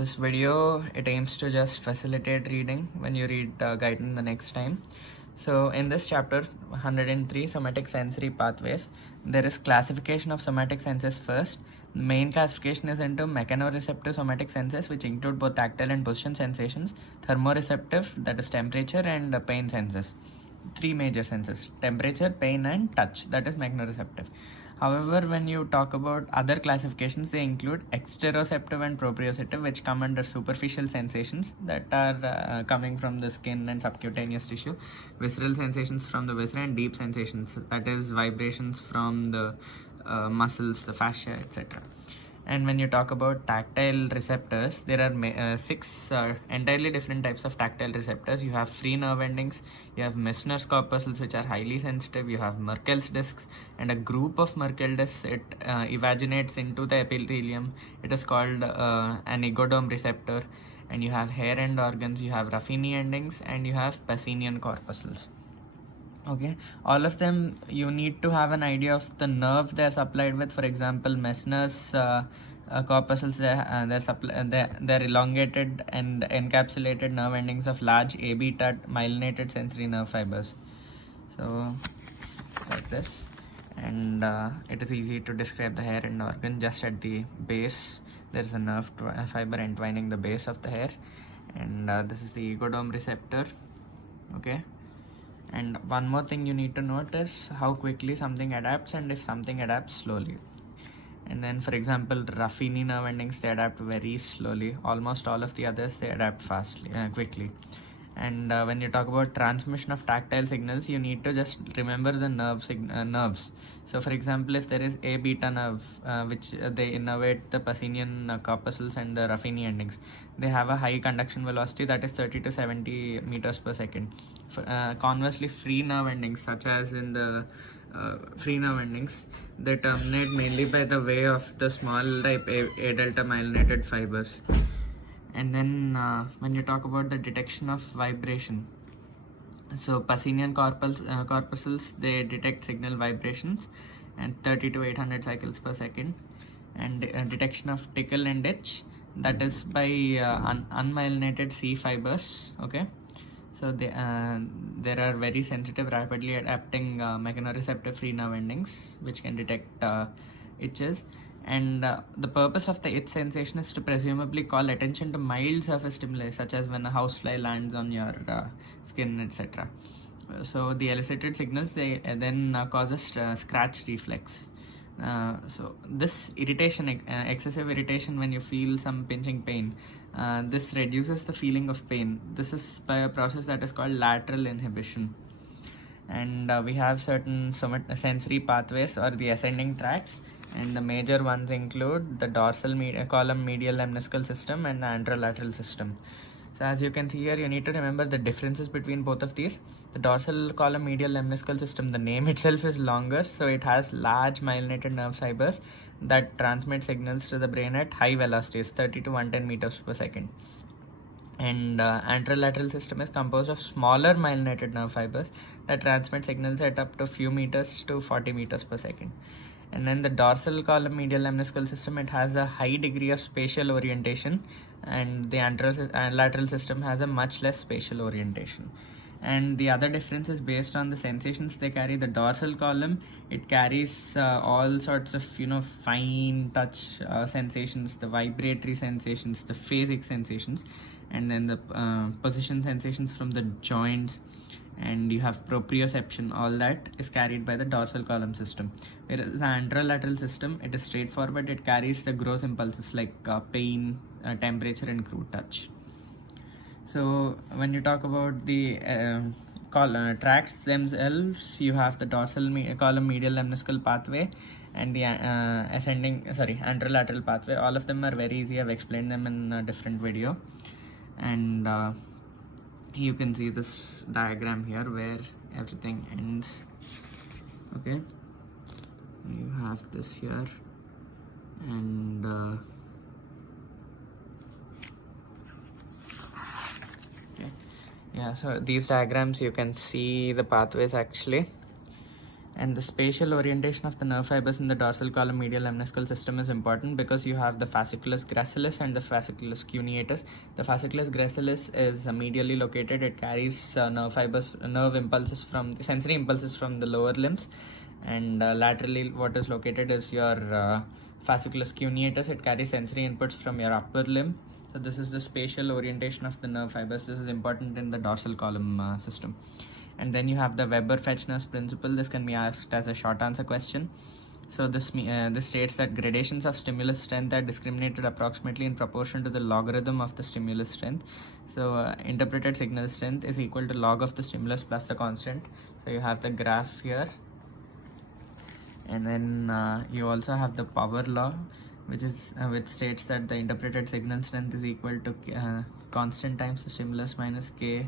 This video, it aims to just facilitate reading when you read guidance the next time. So in this chapter 103, somatic sensory pathways, there is classification of somatic senses first. The main classification is into mechanoreceptive somatic senses, which include both tactile and position sensations, thermoreceptive, that is temperature, and pain senses. Three major senses: temperature, pain, and touch, that is mechanoreceptive. However, when you talk about other classifications, they include exteroceptive and proprioceptive, which come under superficial sensations that are coming from the skin and subcutaneous tissue, visceral sensations from the viscera, and deep sensations, that is vibrations from the muscles, the fascia, etc. And when you talk about tactile receptors, there are six entirely different types of tactile receptors. You have free nerve endings, you have Meissner's corpuscles, which are highly sensitive, you have Merkel's discs, and a group of Merkel discs, it evaginates into the epithelium. It is called an ego-dome receptor. And you have hair end organs, you have Ruffini endings, and you have Pacinian corpuscles. Okay, all of them you need to have an idea of the nerve they're supplied with. For example, Meissner's corpuscles, they're elongated and encapsulated nerve endings of large A beta myelinated sensory nerve fibers. So like this, and it is easy to describe the hair end organ. Just at the base there is a nerve fiber entwining the base of the hair, and this is the ego-dome receptor. Okay. And one more thing you need to note is how quickly something adapts and if something adapts slowly. And then, for example, Ruffini nerve endings, they adapt very slowly. Almost all of the others, they adapt quickly. And when you talk about transmission of tactile signals, you need to just remember the nerves. So, for example, if there is A beta nerve, which they innervate the Pacinian corpuscles and the Ruffini endings, they have a high conduction velocity, that is 30 to 70 meters per second. Conversely, free nerve endings, such as in the free nerve endings, they terminate mainly by the way of the small type A delta myelinated fibers. And then when you talk about the detection of vibration, so Pacinian corpuscles, they detect signal vibrations and 30 to 800 cycles per second. And detection of tickle and itch, that is by unmyelinated C fibers. Okay, so there are very sensitive, rapidly adapting mechanoreceptive free nerve endings which can detect itches. And the purpose of the itch sensation is to presumably call attention to mild surface stimuli, such as when a housefly lands on your skin, etc. So the elicited signals, they then cause a scratch reflex. So this irritation, excessive irritation when you feel some pinching pain, this reduces the feeling of pain. This is by a process that is called lateral inhibition. And we have certain sensory pathways or the ascending tracts, and the major ones include the dorsal column medial lemniscal system and the anterolateral system. So as you can see here, you need to remember the differences between both of these. The dorsal column medial lemniscal system, the name itself is longer, so it has large myelinated nerve fibers that transmit signals to the brain at high velocities, 30 to 110 meters per second. And anterolateral system is composed of smaller myelinated nerve fibers that transmit signals at up to few meters to 40 meters per second. And then the dorsal column medial lemniscal system, it has a high degree of spatial orientation, and the anterolateral system has a much less spatial orientation. And the other difference is based on the sensations they carry. The dorsal column, it carries all sorts of fine touch sensations, the vibratory sensations, the phasic sensations, and then the position sensations from the joints, and you have proprioception. All that is carried by the dorsal column system, whereas the anterolateral system, it is straightforward. It carries the gross impulses like pain, temperature, and crude touch. So when you talk about the tracts themselves, you have the dorsal column medial lemniscal pathway and the anterolateral pathway. All of them are very easy. I've explained them in a different video. And you can see this diagram here where everything ends. Okay, you have this here, and okay, yeah, so these diagrams, you can see the pathways actually. And the spatial orientation of the nerve fibers in the dorsal column medial lemniscal system is important because you have the fasciculus gracilis and the fasciculus cuneatus. The fasciculus gracilis is medially located. It carries nerve impulses from the sensory impulses from the lower limbs, and laterally what is located is your fasciculus cuneatus. It carries sensory inputs from your upper limb. So this is the spatial orientation of the nerve fibers. This is important in the dorsal column system. And then you have the Weber-Fechner's principle. This can be asked as a short answer question. So this states that gradations of stimulus strength are discriminated approximately in proportion to the logarithm of the stimulus strength. So interpreted signal strength is equal to log of the stimulus plus the constant. So you have the graph here. And then you also have the power law, which states that the interpreted signal strength is equal to constant times the stimulus minus k.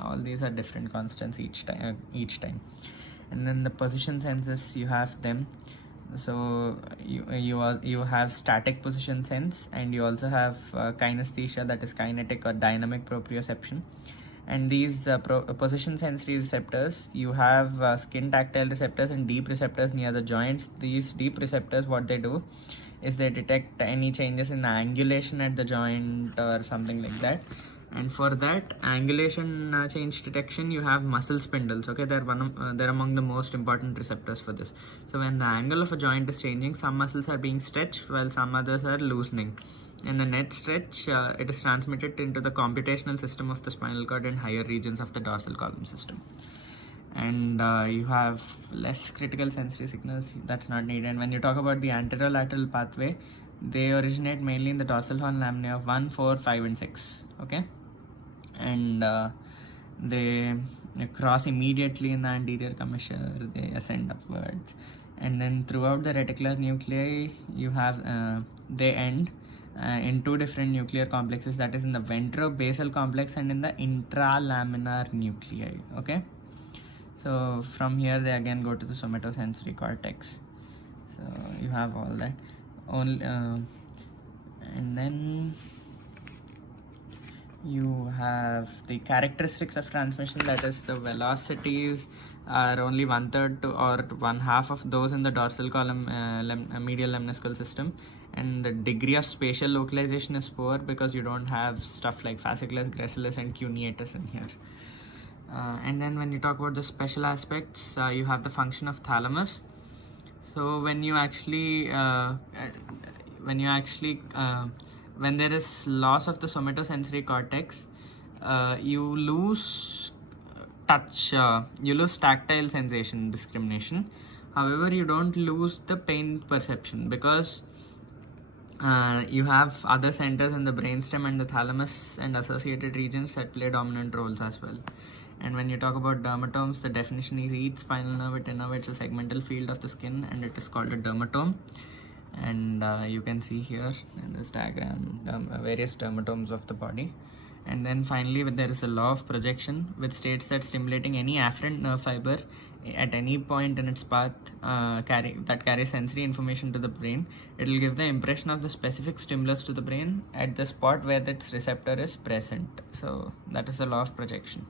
All these are different constants each time. And then the position senses, you have them. So you have static position sense, and you also have kinesthesia, that is kinetic or dynamic proprioception. And these position sensory receptors, you have skin tactile receptors and deep receptors near the joints. These deep receptors, what they do is they detect any changes in the angulation at the joint or something like that. And for that angulation change detection, you have muscle spindles. Okay, they're among the most important receptors for this. So when the angle of a joint is changing, some muscles are being stretched while some others are loosening. And the net stretch, it is transmitted into the computational system of the spinal cord and higher regions of the dorsal column system. And you have less critical sensory signals, that's not needed. And when you talk about the anterolateral pathway, they originate mainly in the dorsal horn laminae of 1, 4, 5 and 6. Okay, and they cross immediately in the anterior commissure, they ascend upwards, and then throughout the reticular nuclei you have they end in two different nuclear complexes, that is in the ventrobasal complex and in the intralaminar nuclei. Okay, so from here they again go to the somatosensory cortex. So you have all that only, and then you have the characteristics of transmission, that is the velocities are only 1/3 to or 1/2 of those in the dorsal column medial lemniscal system, and the degree of spatial localization is poor because you don't have stuff like fasciculus gracilis and cuneatus in here. And then when you talk about the special aspects, you have the function of thalamus. So when there is loss of the somatosensory cortex, you lose touch, you lose tactile sensation discrimination. However, you don't lose the pain perception because you have other centers in the brainstem and the thalamus and associated regions that play dominant roles as well. And when you talk about dermatomes, the definition is each spinal nerve it innervates a segmental field of the skin, and it is called a dermatome. And you can see here in this diagram various dermatomes of the body. And then finally, there is a law of projection, which states that stimulating any afferent nerve fiber at any point in its path that carries sensory information to the brain, it will give the impression of the specific stimulus to the brain at the spot where its receptor is present. So that is the law of projection.